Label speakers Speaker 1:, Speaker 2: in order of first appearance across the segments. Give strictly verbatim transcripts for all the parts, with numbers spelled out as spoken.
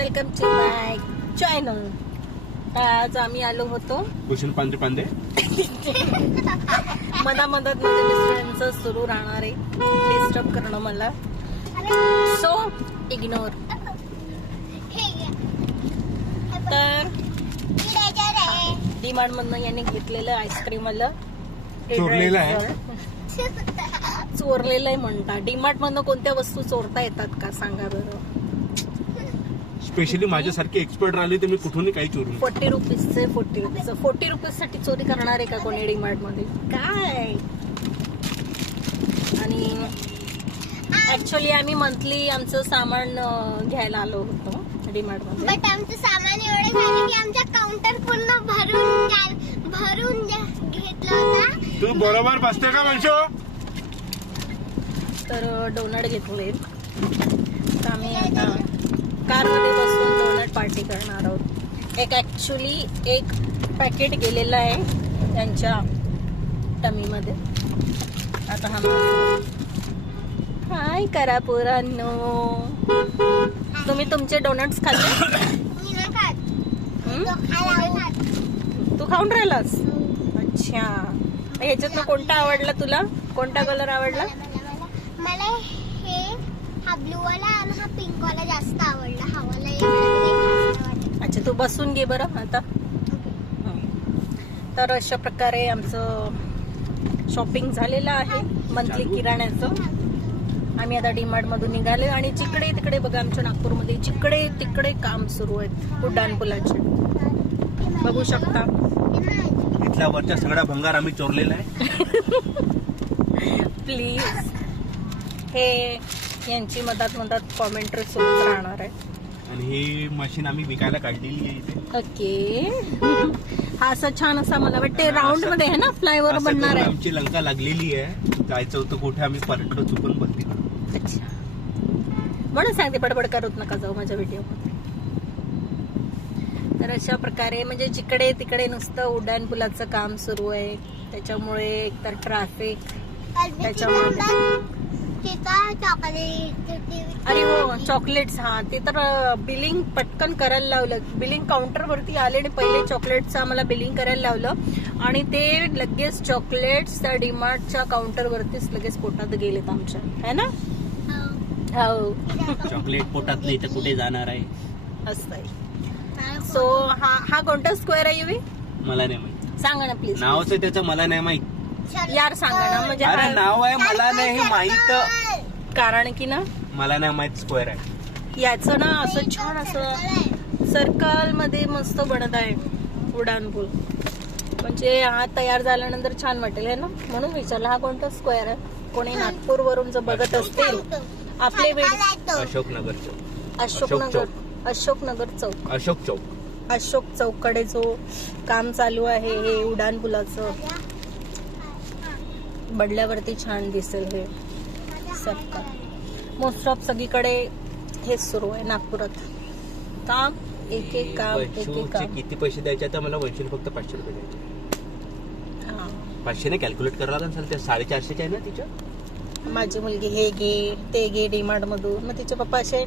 Speaker 1: Welcome to my channel. आज आम्ही आलो होतो
Speaker 2: कुशन पांदे पांदे
Speaker 1: मधा मधात माझ्या मिस्टरांचं सुरू राहणार आहे डिस्टर्ब करणं मला, सो इग्नोर. तर डीमार्ट मधनं यांनी घेतलेलं आईस्क्रीम मला
Speaker 2: चोरलेलं आहे
Speaker 1: चोरलेलं आहे म्हणता. डीमार्ट मधनं कोणत्या वस्तू चोरता येतात का सांगा बरं.
Speaker 2: स्पेशली माझ्यासारखे एक्सपर्ट राहिले तर मी कुठूनही काही चोरून.
Speaker 1: फोर्टी रुपीजचे फोर्टी रुपीज फोर्टी रुपीज साठी चोरी करणार आहे का कोणी डीमार्ट मध्ये काय. आणि ऍक्च्युअली आम्ही मंथली आमचं सामान अं, घ्यायला आलो होतो डीमार्ट मध्ये.
Speaker 3: बट आमचं सामान एवढं झालं की आमचा काउंटर पूर्ण भरून जा- भरून जा- घेतला होता.
Speaker 2: तू बरोबर बसते का म्हणशो.
Speaker 1: तर डोनट घेतले. तर आम्ही आता कार मध्ये बसून डोनट पार्टी करणार आहोत. एक ऍक्च्युली एक पॅकेट गेलेलं आहे त्यांच्या टमी मध्ये. आता हा हाय करा पोरांनो. तुम्ही तुमचे डोनट्स खाल्ले?
Speaker 3: मी नाही खात.
Speaker 1: हम्म?
Speaker 3: तो खायला खात.
Speaker 1: तू खाऊन राहिलास? अच्छा. ह्याच्यातनं कोणता आवडला तुला? कोणता कलर आवडला?
Speaker 3: मला- मला- मला हे हा ब्लू वाला आणि हा पिंक वाला जास्त आवडला. हा वाला एवढा काही खास नाही वाटत.
Speaker 1: अच्छा, तू बसून घे बरं आता. तर अशा प्रकारे आमचं शॉपिंग झालेलं आहे मंथली किराण्याचं. आम्ही आता डीमार्ट मधून निघाले आणि जिकडे तिकडे बघा आमच्या नागपूरमध्ये जिकडे तिकडे काम सुरू आहेत उड्डाणपुलाचे. बघू शकता.
Speaker 2: इथल्या वरच्या सगळा भंगार आम्ही चोरलेला आहे.
Speaker 1: प्लीज. हे यांची मदत मदत कॉमेंट्री सुरूच राहणार आहे.
Speaker 2: आणि ही मशीन आम्ही विकायला काढलेली आहे इथे.
Speaker 1: ओके. हा असा छान असा मला वाटते राऊंड मध्ये आहे ना फ्लायओव्हर
Speaker 2: असं
Speaker 1: बनणार
Speaker 2: करून
Speaker 1: आहे.
Speaker 2: आमची लंका लागलेली आहे. जायचं होतं कुठे आम्ही परतलो चुकून बंदी.
Speaker 1: अच्छा, म्हणून सांगते बडबड करत नका जाऊ माझ्या व्हिडिओ मध्ये. तर अशा प्रकारे म्हणजे जिकडे तिकडे नुसतं उड्डाणपुलाचं काम सुरू आहे. त्याच्यामुळे एकतर ट्रॅफिक, त्याच्यामुळे अरे हो चॉकलेट्स. हा ते तर बिलिंग पटकन करायला लावलं. बिलिंग काउंटर वरती आले आणि पहिले चॉकलेटचं आम्हाला बिलिंग करायला लावलं आणि ते लगेच चॉकलेट्स त्या डीमार्टच्या काउंटर वरतीच लगेच पोटात गेलेत आमच्या, है ना. हो
Speaker 2: चॉकलेट पोटात नाही तर कुठे जाणार आहे
Speaker 1: असं आहे. सो हा हा कोणता स्क्वेअर आहे युवी
Speaker 2: मला नाही माहित.
Speaker 1: सांगा ना प्लीज.
Speaker 2: नावच आहे त्याचं मला नाही माहित.
Speaker 1: यार सांगा ना म्हणजे
Speaker 2: अरे
Speaker 1: हा-
Speaker 2: नाव आहे मला नाही माहित.
Speaker 1: कारण की ना
Speaker 2: मला नाही माहित स्क्वेअर आहे.
Speaker 1: याचं ना असं छान असं सर्कल मध्ये मस्त बनत आहे उड्डाणपूल. म्हणजे हा तयार झाल्यानंतर छान वाटेल है ना. म्हणून विचारलं हा कोणता स्क्वेअर आहे. कोणी नागपूर वरून जर बघत असतील आपले व्हिडिओ.
Speaker 2: अशोकनगर चौक.
Speaker 1: अशोकनगर अशोकनगर चौक
Speaker 2: अशोक चौक
Speaker 1: अशोक चौकडे जो काम चालू आहे हे उड्डाणपुलाचं बदल्यावरती छान दिसेल हे सर्कल. मोस्ट ऑफ सगळीकडे हेच सुरू आहे नागपुरात. काम एक एक काम एक एक
Speaker 2: वंशूचे
Speaker 1: काम.
Speaker 2: किती पैसे द्यायचे आता मला. वंशूने फक्त पाचशे रुपये द्यायचे.
Speaker 1: हा.
Speaker 2: पाचशे ने कॅल्क्युलेट करायला लागेल. ते साडेचारशेचे आहे ना तिच्या.
Speaker 1: माझी मुलगी हे घे ते घे डीमार्ट मधून. मग तिचे पप्पा असे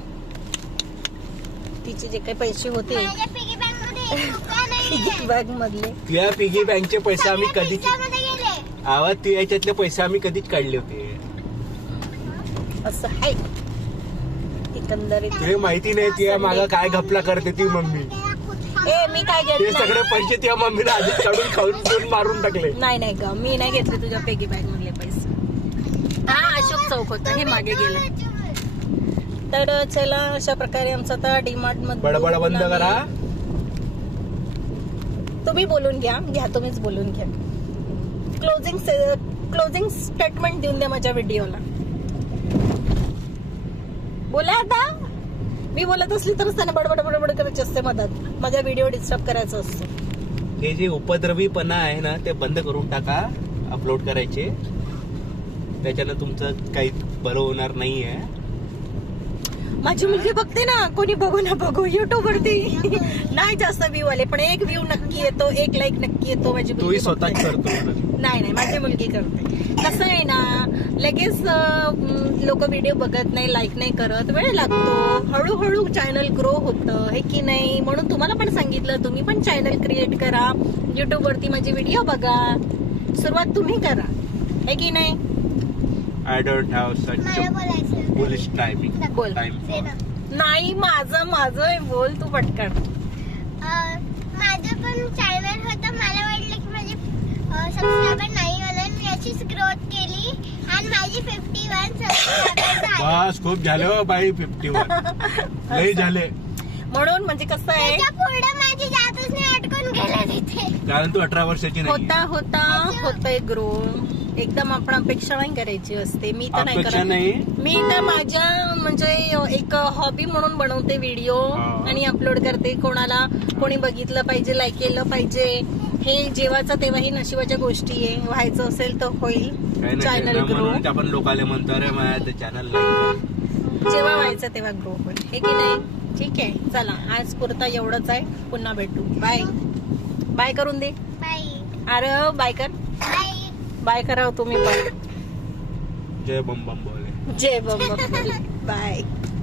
Speaker 1: तिचे जे काही पैसे होते
Speaker 3: माझ्या पिगी बँक मध्ये एक रुपया नाहीये.
Speaker 1: बॅग मधले
Speaker 2: तुझ्या पिगी बँकचे पैसे आम्ही
Speaker 3: सगळे
Speaker 2: कधीच
Speaker 3: पिझ्झामध्ये गेले.
Speaker 2: आवाज तू याच्यातले पैसे आम्ही कधीच काढले होते.
Speaker 1: असं आहे एकंदरीत.
Speaker 2: तुला माहिती नाही तुझ्या मागं काय घपला करते ती मम्मी.
Speaker 3: त्याला खूप
Speaker 1: ए मी काय
Speaker 2: ते
Speaker 1: घेतलं
Speaker 2: सगळे पैसे तुझ्या मम्मीला आधीच काढून खाऊन पिऊन मारून टाकले.
Speaker 1: नाही नाही ग मी नाही घेतले तुझ्या पेगी बॅग मधले पैसे. हा अशोक चौक होता हे मागे गेलं. तर चला अशा प्रकारे आमचं आता डीमार्ट मध्ये
Speaker 2: बडबड बंद करा.
Speaker 1: तुम्ही बोलून घ्या घ्या तुम्हीच बोलून घ्या. क्लोजिंग क्लोजिंग स्टेटमेंट देऊन द्या माझ्या व्हिडिओला. बोला आता. मी बोलत असली तरच त्याने बडबड बडबड करायची असते मधात. माझा व्हिडिओ डिस्टर्ब करायचा असतो.
Speaker 2: हे जे उपद्रवीपणा आहे ना ते बंद करून टाका. अपलोड करायचे त्याच्यानं तुमचं काही बरं होणार नाहीये.
Speaker 1: माझी मुलगी बघते ना, कोणी बघू ना बघू युट्यूब वरती नाही जास्त व्ह्यू आले, पण एक व्ह्यू नक्की येतो, एक लाईक नक्की येतो. माझी
Speaker 2: तोही
Speaker 1: मुलगी
Speaker 2: स्वतःच
Speaker 1: बघते.
Speaker 2: करतो म्हणून.
Speaker 1: नाही नाही माझी मुलगी करते. कसं आहे ना, लगेच लोक व्हिडिओ बघत नाही, लाईक नाही करत, वेळ लागतो. हळूहळू चॅनल ग्रो होतं, हे की नाही. म्हणून तुम्हाला पण सांगितलं, तुम्ही पण चॅनल क्रिएट करा, युट्यूब वरती माझे व्हिडिओ बघा, सुरुवात तुम्ही करा, हे की नाही.
Speaker 2: आय डोंट हॅव
Speaker 3: मला
Speaker 2: सच
Speaker 3: बोलायचं
Speaker 2: बुलिश टायमिंग
Speaker 1: बोल.
Speaker 2: टाइम.
Speaker 3: ते ना.
Speaker 1: नाही माझं माझं आहे, बोल तू पटकन.
Speaker 3: अं, माझं पण चॅनल होतं. मला वाटलं की माझे सबस्क्रायबर नाही म्हणून मी अशीच ग्रोथ केली आणि माझी फिफ्टी वन सबस्क्रायबर झाले.
Speaker 2: बस खूप झाले हो बाई, फिफ्टी वन लई झाले.
Speaker 1: म्हणून म्हणजे कसं आहे,
Speaker 3: त्याच्या पुढे माझी जातच नाही, अटकून गेलं तिथे.
Speaker 2: कारण तू अठरा वर्षाची नाही.
Speaker 1: होता होता होतंय ग्रो. एकदम आपण अपेक्षा नाही करायची असते. मी तर नाही
Speaker 2: अपेक्षा
Speaker 1: करत.
Speaker 2: नाही.
Speaker 1: मी तर माझ्या म्हणजे एक हॉबी म्हणून बनवते व्हिडिओ
Speaker 2: हा.
Speaker 1: आणि अपलोड करते. कोणाला कोणी बघितलं पाहिजे, लाईक केलं पाहिजे, हे जेव्हाचं तेव्हाही नशिबाच्या गोष्टी आहे. व्हायचं असेल तर होईल
Speaker 2: काही नाही
Speaker 1: चॅनल
Speaker 2: केलं
Speaker 1: ग्रो.
Speaker 2: म्हणून आपण लोकाले म्हणतो अरे माझ्या चॅनल लाईक
Speaker 1: जेव्हा व्हायचं तेव्हा ग्रो होईल, हे की नाही. ठीक आहे, चला आज पुरता एवढंच आहे. पुन्हा भेटू. बाय बाय करून दे.
Speaker 3: बाय
Speaker 1: अरे बाय कर,
Speaker 3: बाय.
Speaker 1: बाय करा तुम्ही पण.
Speaker 2: जय बम बम बोले.
Speaker 1: जय बम बाय.